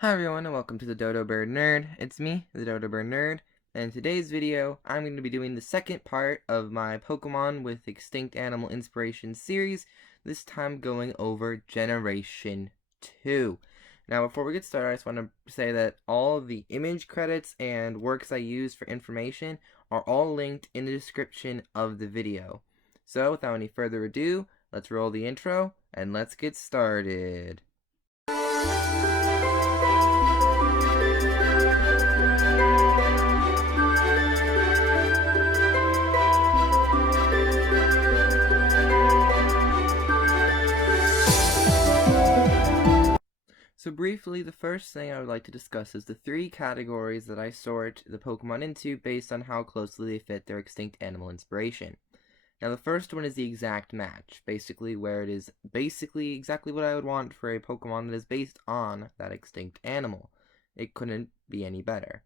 Hi everyone and welcome to the Dodo Bird Nerd. It's me, the Dodo Bird Nerd, and in today's video I'm going to be doing the second part of my Pokemon with Extinct Animal Inspiration series, this time going over Generation 2. Now before we get started, I just want to say that all of the image credits and works I use for information are all linked in the description of the video. So without any further ado, let's roll the intro and let's get started. So briefly, the first thing I would like to discuss is the three categories that I sort the Pokemon into based on how closely they fit their extinct animal inspiration. Now the first one is the exact match, basically where it is basically exactly what I would want for a Pokemon that is based on that extinct animal. It couldn't be any better.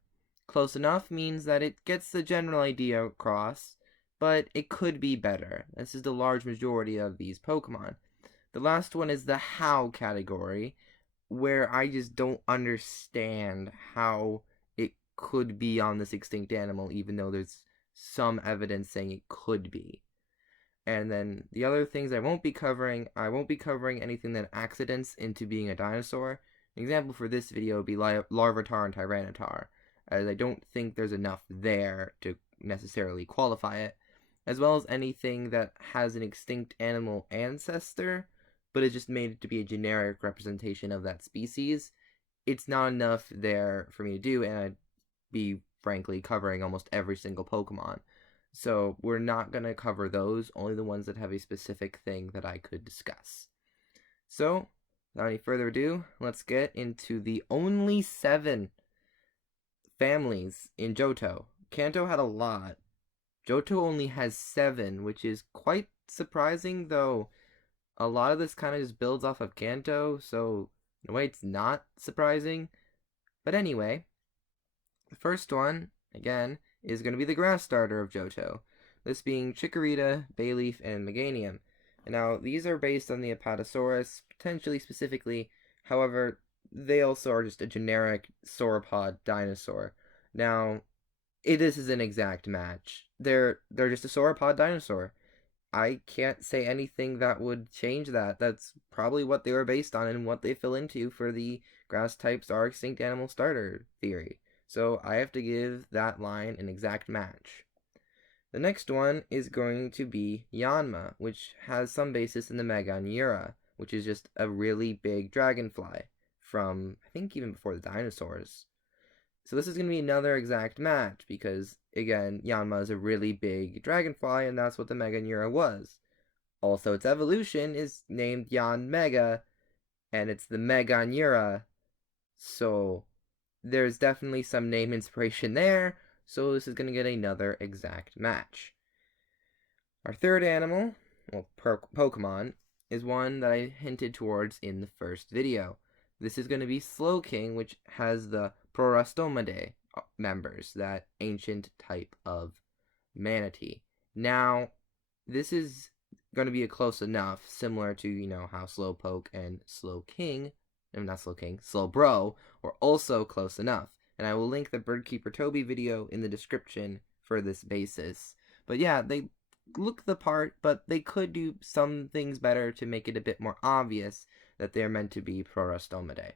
Close enough means that it gets the general idea across, but it could be better. This is the large majority of these Pokemon. The last one is the how category, where I just don't understand how it could be on this extinct animal, even though there's some evidence saying it could be. And then the other things I won't be covering anything that accidents into being a dinosaur. An example for this video would be Larvitar and Tyranitar, as I don't think there's enough there to necessarily qualify it, as well as anything that has an extinct animal ancestor, but is just made to be a generic representation of that species. It's not enough there for me to do, and I'd be, frankly, covering almost every single Pokemon. So we're not going to cover those, only the ones that have a specific thing that I could discuss. So, without any further ado, let's get into the only 7 families in Johto. Kanto had a lot. Johto only has 7, which is quite surprising, though a lot of this kind of just builds off of Kanto, so in a way it's not surprising. But anyway, the first one, again, is going to be the grass starter of Johto, this being Chikorita, Bayleaf, and Meganium. And now, these are based on the Apatosaurus, potentially specifically, however, they also are just a generic sauropod dinosaur. Now, this is an exact match. They're just a sauropod dinosaur. I can't say anything that would change that. That's probably what they were based on and what they fill into for the grass types are extinct animal starter theory. So I have to give that line an exact match. The next one is going to be Yanma, which has some basis in the Meganiura, which is just a really big dragonfly from, I think, even before the dinosaurs. So this is going to be another exact match because, again, Yanma is a really big dragonfly, and that's what the Meganiura was. Also, its evolution is named Yanmega, and it's the Meganiura, so there's definitely some name inspiration there, so this is going to get another exact match. Our third animal, well, Pokemon, is one that I hinted towards in the first video. This is going to be Slowking, which has the Prorostomidae members, that ancient type of manatee. Now, this is going to be a close enough, similar to, how Slowpoke and Slowking, not Slowking, Slowbro, were also close enough. And I will link the Birdkeeper Toby video in the description for this basis. But yeah, they look the part, but they could do some things better to make it a bit more obvious that they're meant to be Prorostomidae.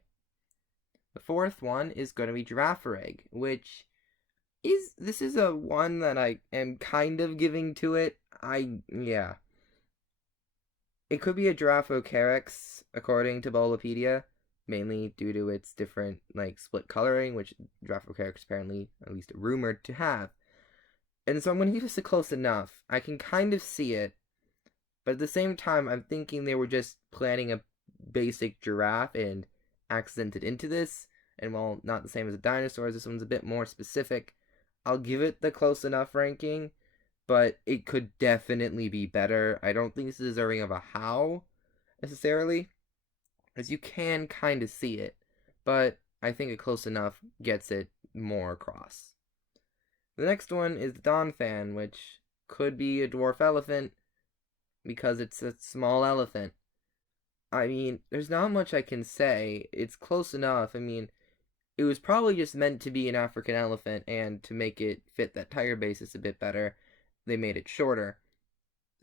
The fourth one is going to be Giraffokeryx, which this is a one that I am kind of giving to it. Yeah. It could be a Giraffokeryx, according to Wikipedia, mainly due to its different, split coloring, which Giraffokeryx apparently, at least rumored to have. And so I'm going to give this a close enough. I can kind of see it, but at the same time, I'm thinking they were just planning a basic giraffe and accented into this, and while not the same as the dinosaurs, this one's a bit more specific. I'll give it the close enough ranking, but it could definitely be better. I don't think this is deserving of a how, necessarily, as you can kind of see it, but I think a close enough gets it more across. The next one is the Donphan, which could be a dwarf elephant, because it's a small elephant. I mean, there's not much I can say. It's close enough. I mean, it was probably just meant to be an African elephant, and to make it fit that tiger basis a bit better, they made it shorter.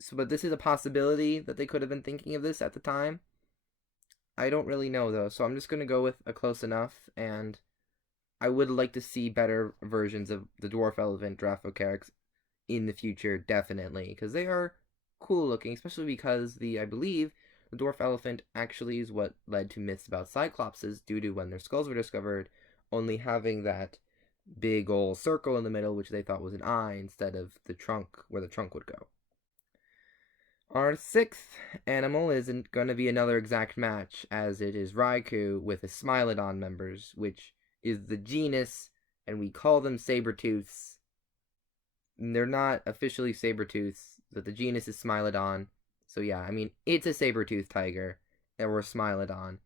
So, but this is a possibility that they could have been thinking of this at the time. I don't really know though, so I'm just gonna go with a close enough, and I would like to see better versions of the dwarf elephant Giraffokeryx in the future, definitely, because they are cool looking, especially because I believe the dwarf elephant actually is what led to myths about cyclopses, due to when their skulls were discovered, only having that big old circle in the middle, which they thought was an eye, instead of the trunk, where the trunk would go. Our sixth animal isn't going to be another exact match, as it is Raikou with the Smilodon members, which is the genus, and we call them Saber-Tooths. They're not officially Saber-Tooths, but the genus is Smilodon. So yeah, I mean, it's a Saber-Tooth tiger, or a Smilodon.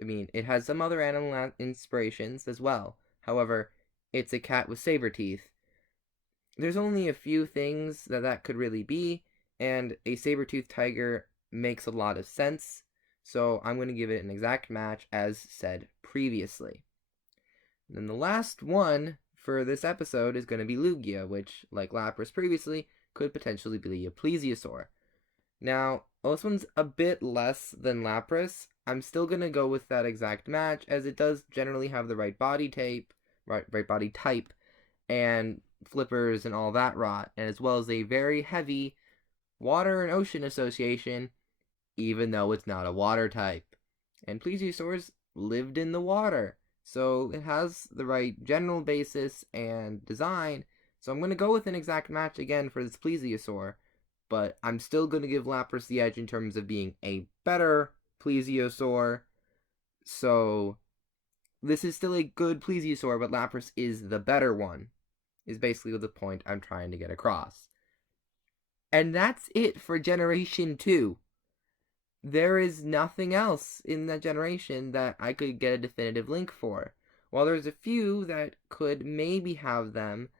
I mean, it has some other animal inspirations as well. However, it's a cat with saber teeth. There's only a few things that could really be, and a saber-toothed tiger makes a lot of sense, so I'm going to give it an exact match as said previously. And then the last one for this episode is going to be Lugia, which, like Lapras previously, could potentially be a plesiosaur. Now, this one's a bit less than Lapras. I'm still going to go with that exact match, as it does generally have the right body type, and flippers and all that rot, and as well as a very heavy water and ocean association, even though it's not a water type. And plesiosaurs lived in the water, so it has the right general basis and design. So I'm going to go with an exact match again for this plesiosaur, but I'm still going to give Lapras the edge in terms of being a better plesiosaur. So this is still a good plesiosaur, but Lapras is the better one, is basically the point I'm trying to get across. And that's it for Generation 2. There is nothing else in that generation that I could get a definitive link for. While there's a few that could maybe have them,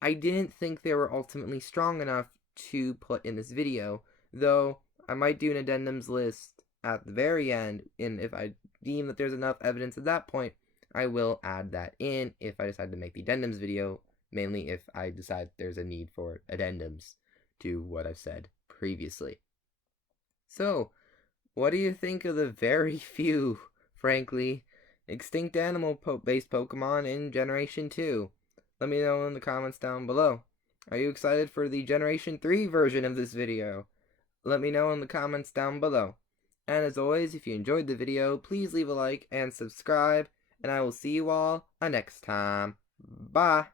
I didn't think they were ultimately strong enough to put in this video, though I might do an addendums list at the very end, and if I deem that there's enough evidence at that point, I will add that in if I decide to make the addendums video, mainly if I decide there's a need for addendums to what I've said previously. So, what do you think of the very few, frankly, extinct animal-based Pokemon in Generation 2? Let me know in the comments down below. Are you excited for the Generation 3 version of this video? Let me know in the comments down below. And as always, if you enjoyed the video, please leave a like and subscribe, and I will see you all next time. Bye!